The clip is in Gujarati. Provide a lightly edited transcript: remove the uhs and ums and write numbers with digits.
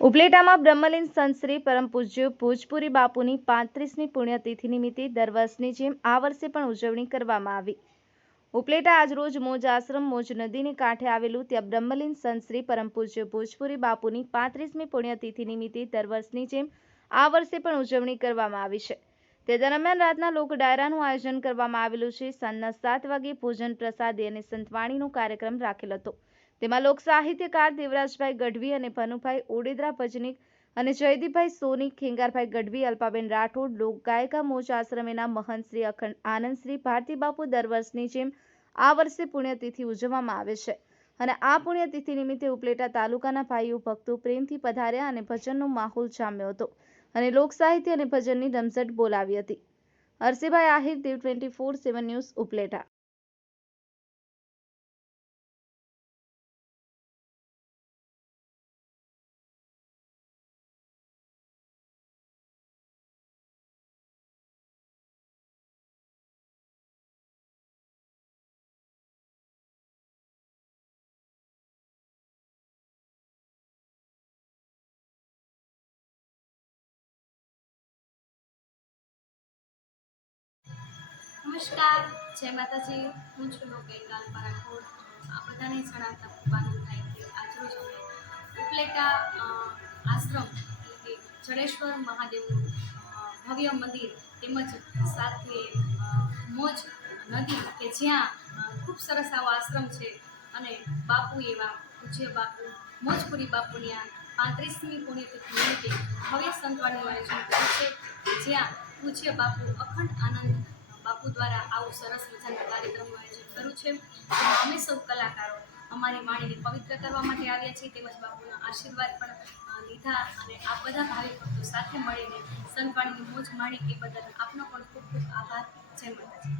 ઉપલેટામાં બ્રહ્મલીન સંત શ્રી પરમ પૂજ્ય ભોજપુરી બાપુની 35મી પુણ્યતિથિ નિમિત્તે દર વર્ષની જેમ આ વર્ષે પણ ઉજવણી કરવામાં આવી। ઉપલેટા આજરોજ મોજ આશ્રમ મોજ નદીને કાંઠે આવેલું ત્યાં બ્રહ્મલીન સંત શ્રી પરમ પૂજ્ય ભોજપુરી બાપુની 35મી પુણ્યતિથિ નિમિત્તે દર વર્ષની જેમ આ વર્ષે પણ ઉજવણી કરવામાં આવી છે। તે દરમિયાન રાતના લોક ડાયરાનું આયોજન કરવામાં આવેલું છે। સાંજના 7 વાગે ભોજન પ્રસાદી અને સંતવાણીનો કાર્યક્રમ રાખેલ હતો। તેમાં લોક સાહિત્યકાર દેવરાજભાઈ ગઢવી અને ભનુભાઈ ઓડેદરા ભજનીક અને જયદીપભાઈ સોની, ખેંગારભાઈ ગઢવી, અલ્પાબેન રાઠોડ, લોક ગાયિકા મોજ આશ્રમેના મહંત શ્રી અખંડ આનંદ શ્રી ભારતી બાપુ દર વર્ષની જેમ આ વર્ષે પુણ્યતિથિ ઉજવવામાં આવે છે અને આ પુણ્યતિથિ નિમિત્તે ઉપલેટા તાલુકાના ભાઈઓ ભક્તો પ્રેમથી પધાર્યા અને ભજનનો માહોલ જામ્યો હતો અને લોક સાહિત્ય અને ભજનની રમઝટ બોલાવી હતી। અરસીભાઈ આહિર, દેવ 24/7 ન્યૂઝ, ઉપલેટા। નમસ્કાર, જય માતાજી। હું છું લોકગાયિકા અલ્પા રાઠોડ। આ બધાને જણાવતા ખૂબ આનંદ થાય કે આજરોજ અમે ઉપલેટા આશ્રમ એટલે કે જડેશ્વર મહાદેવનું ભવ્ય મંદિર તેમજ સાથે મોજ નદી કે જ્યાં ખૂબ સરસ આવો આશ્રમ છે અને બાપુ એવા પૂજ્ય બાપુ મોજપુરી બાપુની આ 35મી પુણ્યતિથિ નિમિત્તે ભવ્ય સંતવાણીનું આયોજન કર્યું છે, જ્યાં પૂજ્ય બાપુ અખંડ આનંદ બાપુ દ્વારા આવું સરસ મજાના કાર્યક્રમનું આયોજન કર્યું છે। જેમાં અમે સૌ કલાકારો અમારી વાણીને પવિત્ર કરવા માટે આવ્યા છીએ, તેમજ બાપુના આશીર્વાદ પણ લીધા અને આ બધા ભાવિક ભક્તો સાથે મળીને સંતવાણીની મોજ માણી એ બદલ આપનો પણ ખૂબ ખૂબ આભાર। જય માતાજી।